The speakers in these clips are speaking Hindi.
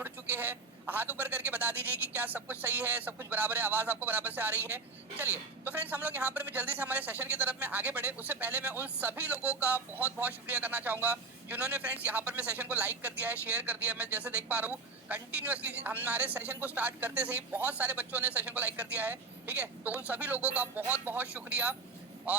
जुड़ चुके हैं, हाथ ऊपर करके बता दीजिए कि क्या सब कुछ सही है, सब कुछ बराबर है, आवाज आपको बराबर से आ रही है। चलिए तो फ्रेंड्स हम लोग यहाँ पर जल्दी से हमारे सेशन की तरफ में आगे बढ़े, उससे पहले मैं उन सभी लोगों का बहुत बहुत शुक्रिया करना चाहूंगा जिन्होंने फ्रेंड्स यहाँ पर मैं सेशन को लाइक कर दिया है, शेयर कर दिया है। मैं जैसे देख पा रहा हूँ कंटिन्यूअसली हमारे सेशन को स्टार्ट करते से ही बहुत सारे बच्चों ने सेशन को लाइक कर दिया है, ठीक है। तो उन सभी लोगों का बहुत बहुत शुक्रिया।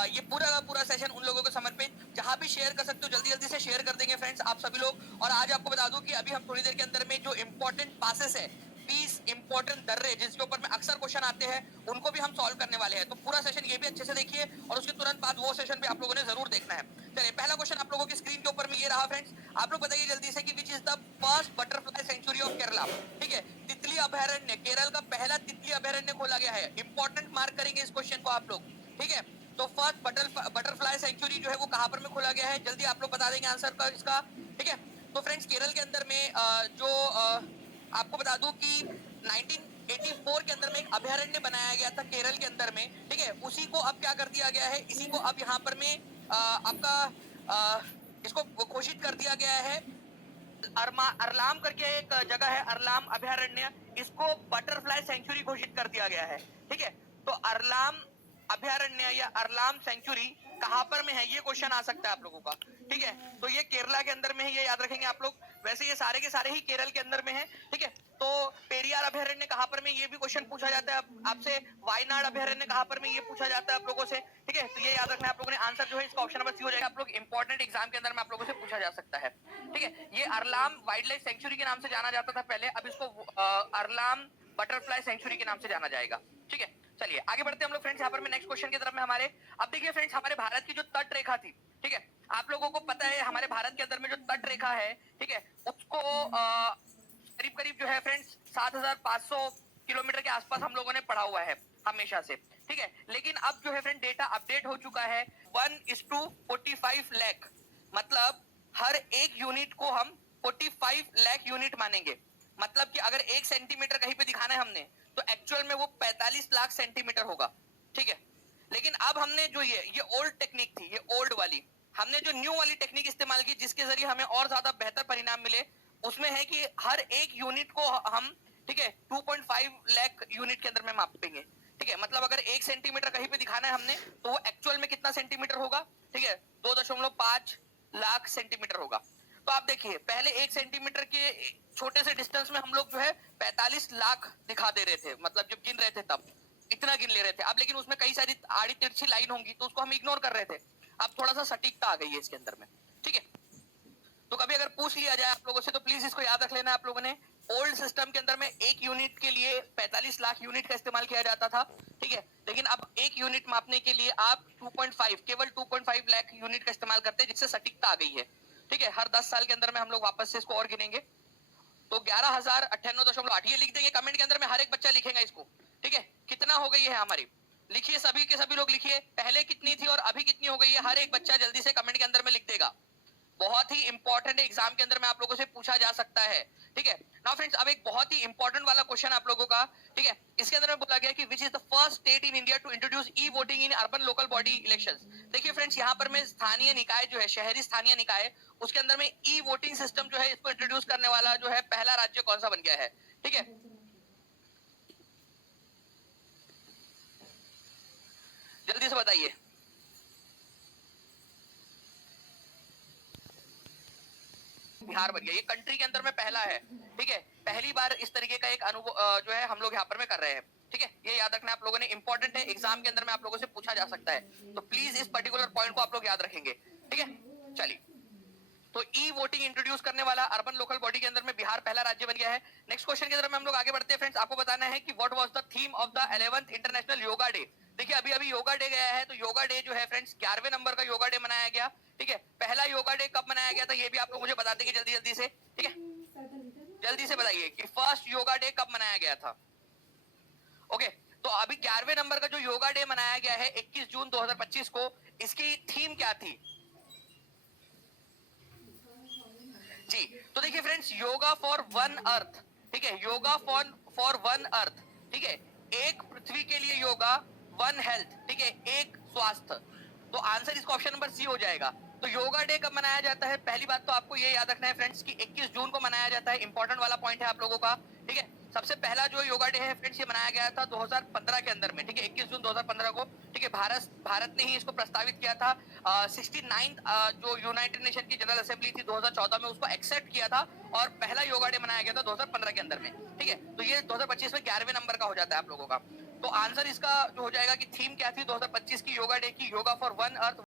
ये पूरा का पूरा सेशन उन लोगों को समर्पित, जहां भी शेयर कर सकते हो जल्दी जल्दी से शेयर कर देंगे फ्रेंड्स आप सभी लोग। और आज आपको बता दूं कि अभी हम थोड़ी देर के अंदर में जो इंपॉर्टेंट पासेस है, 20 इंपॉर्टेंट दर्रे जिसके ऊपर में अक्सर क्वेश्चन आते हैं, उनको भी हम सॉल्व करने वाले हैं। तो पूरा सेशन ये भी अच्छे से देखिए और उसके तुरंत बाद वो सेशन भी आप लोगों ने जरूर देखना है। चलिए पहला क्वेश्चन आप लोगों की स्क्रीन के ऊपर में ये रहा फ्रेंड्स, आप लोग बताइए जल्दी से कि which is the first butterfly century of Kerala, ठीक है। तितली अभयारण्य, केरल का पहला तितली अभयारण्य खोला गया है। इंपॉर्टेंट मार्क करेंगे इस क्वेश्चन को आप लोग, ठीक है। तो फर्स्ट बटरफ्लाई सेंचुरी जो है वो कहां पर में खोला गया है, जल्दी आप लोग बता देंगे आंसर का इसका, ठीक है। तो फ्रेंड्स केरल के अंदर में आपको बता दूं कि 1984 के अंदर में एक अभयारण्य बनाया गया था केरल के अंदर में, ठीक है। उसी को अब क्या कर दिया गया है, इसी को अब यहाँ पर में आपका इसको घोषित कर दिया गया है। अरलाम करके एक जगह है, अरलाम अभयारण्य, इसको बटरफ्लाई सेंचुरी घोषित कर दिया गया है, ठीक है। तो अरलाम अभयारण्य या अरलाम सेंचुरी कहां पर में है, ये क्वेश्चन आ सकता है आप लोगों का, ठीक है। तो ये केरला के अंदर में है, ये याद रखेंगे आप लोग। वैसे ये सारे के सारे ही केरल के अंदर में है, ठीक है। तो पेरियार अभयारण्य कहां पर में, ये भी क्वेश्चन पूछा जाता है आपसे। वायनाड अभयारण्य कहां पर में, ये पूछा जाता है आप लोगों से, ठीक है। तो ये याद रखना है आप लोगों ने। आंसर जो है इसका ऑप्शन नंबर सी हो जाएगा। आप लोग इंपॉर्टेंट एग्जाम के अंदर में आप लोगों से पूछा जा सकता है, ठीक है। ये अरलाम वाइल्ड लाइफ सेंचुरी के नाम से जाना जाता था पहले, अब इसको अरलाम बटरफ्लाई सेंचुरी के नाम से जाना जाएगा, ठीक है। चलिए आगे बढ़ते हैं हम लोग फ्रेंड्स यहाँ पर नेक्स्ट क्वेश्चन की तरफ में हमारे। अब देखिए फ्रेंड्स हमारे भारत की जो तट रेखा थी, ठीक है, आप लोगों को पता है हमारे भारत के अंदर में जो तट रेखा है, ठीक है, उसको करीब करीब जो है फ्रेंड्स 7,500 किलोमीटर के आसपास हम लोगों ने पढ़ा हुआ है हमेशा से, ठीक है। लेकिन अब जो है फ्रेंड डेटा अपडेट हो चुका है 1:45 लाख, मतलब हर एक यूनिट को हम 45 लाख यूनिट मानेंगे। मतलब कि अगर 1 सेंटीमीटर कहीं पे दिखाना है हमने तो एक्चुअल में वो 45 लाख सेंटीमीटर होगा, ठीक है। लेकिन अब हमने जो ये ओल्ड टेक्निक थी, ये ओल्ड वाली, हमने जो न्यू वाली टेक्निक इस्तेमाल की जिसके जरिए हमें और ज्यादा बेहतर परिणाम मिले, उसमें है कि हर एक यूनिट को हम, ठीक है, 2.5 लाख यूनिट के अंदर में मापेंगे, ठीक है। मतलब अगर 1 सेंटीमीटर कहीं पे दिखाना है हमने तो वो एक्चुअल में कितना सेंटीमीटर होगा, ठीक है, 2.5 लाख सेंटीमीटर होगा। तो आप देखिए पहले 1 सेंटीमीटर के छोटे से डिस्टेंस में हम लोग जो है 45 लाख दिखा दे रहे थे, मतलब जब गिन रहे थे तब इतना गिन ले रहे थे। अब लेकिन उसमें कई सारी आड़ी तिरछी लाइन होंगी तो उसको हम इग्नोर कर रहे थे। अब थोड़ा सा सटीकता आ गई है इसके अंदर में, ठीक है। तो कभी अगर पूछ लिया जाए आप लोगों से तो प्लीज इसको याद रख लेना आप लोगों ने। ओल्ड सिस्टम के अंदर में एक यूनिट के लिए 45 लाख यूनिट का इस्तेमाल किया जाता था, ठीक है। लेकिन अब एक यूनिट मापने के लिए आप 2.5, केवल 2.5 लाख यूनिट का इस्तेमाल करते हैं, जिससे सटीकता आ गई है, ठीक है। हर 10 साल के अंदर में हम लोग वापस से इसको और गिनेंगे तो 11,098.8 ये लिख देंगे कमेंट के अंदर में, हर एक बच्चा लिखेगा इसको, ठीक है। कितना हो गई है हमारी, लिखिए सभी के सभी लोग लिखिए, पहले कितनी थी और अभी कितनी हो गई है, हर एक बच्चा जल्दी से कमेंट के अंदर में लिख देगा। बहुत ही इंपॉर्टेंट एग्जाम के अंदर में आप लोगों से पूछा जा सकता है, ठीक है। नाउ फ्रेंड्स अब एक बहुत ही इंपॉर्टेंट वाला क्वेश्चन आप लोगों का, ठीक है। इसके अंदर में बोला गया कि which is the first state in India to introduce e voting in urban local body elections. देखिए फ्रेंड्स यहाँ पर में स्थानीय निकाय जो है, शहरी स्थानीय निकाय, उसके अंदर में ई वोटिंग सिस्टम जो है इसको इंट्रोड्यूस करने वाला जो है पहला राज्य कौन सा बन गया है, ठीक है। जल्दी से बताइए। बिहार बन गया, ये कंट्री के अंदर में पहला है, ठीक है। पहली बार इस तरीके का एक अनुभव जो है हम लोग यहाँ पर में कर रहे हैं, ठीक है। ये याद रखना आप लोगों ने, इंपॉर्टेंट है, एग्जाम के अंदर में आप लोगों से पूछा जा सकता है, तो प्लीज इस पर्टिकुलर पॉइंट को आप लोग याद रखेंगे, ठीक है। चलिए तो ई वोटिंग इंट्रोड्यूस करने वाला अर्बन लोकल बॉडी के अंदर में बिहार पहला राज्य बन गया है। नेक्स्ट क्वेश्चन की तरफ में हम लोग आगे बढ़ते हैं फ्रेंड्स। आपको बताना है कि what was the theme of the 11th international yoga day. देखिए अभी अभी योगा डे गया है, तो योगा डे जो है फ्रेंड्स 11वें नंबर का योगा डे मनाया गया, ठीक है। पहला योगा डे कब मनाया गया था ये भी आप लोग मुझे बता देंगे जल्दी जल्दी से, ठीक है। जल्दी से बताइए कि फर्स्ट योगा डे कब मनाया गया था। ओके तो अभी 11वें नंबर का जो योगा डे मनाया गया है 21 जून 2025 को, इसकी थीम क्या थी जी। तो देखिए friends yoga for one earth, ठीक है, योगा फॉर वन अर्थ, ठीक है, एक पृथ्वी के लिए योगा, वन हेल्थ, ठीक है, एक स्वास्थ्य। तो आंसर इसका ऑप्शन नंबर सी हो जाएगा। तो योगा डे कब मनाया जाता है? पहली बात तो आपको ये याद रखना है फ्रेंड्स कि 21 जून को मनाया जाता है। इंपॉर्टेंट वाला पॉइंट है आप लोगों का, ठीक है। सबसे पहला जो योगा डे है फ्रेंड्स, ये मनाया गया था 2015 के अंदर में, ठीक है, 21 जून 2015 को, ठीक है। भारत ने ही इसको प्रस्तावित किया था। 69th जो यूनाइटेड नेशन की जनरल असेंबली थी 2014 में, उसको एक्सेप्ट किया था और पहला योगा डे मनाया गया था 2015 के अंदर में, ठीक है। तो ये 2025 में 11वें नंबर का हो जाता है आप लोगों का। तो आंसर इसका जो हो जाएगा कि थीम क्या थी 2025 की योगा डे की, योगा फॉर वन अर्थ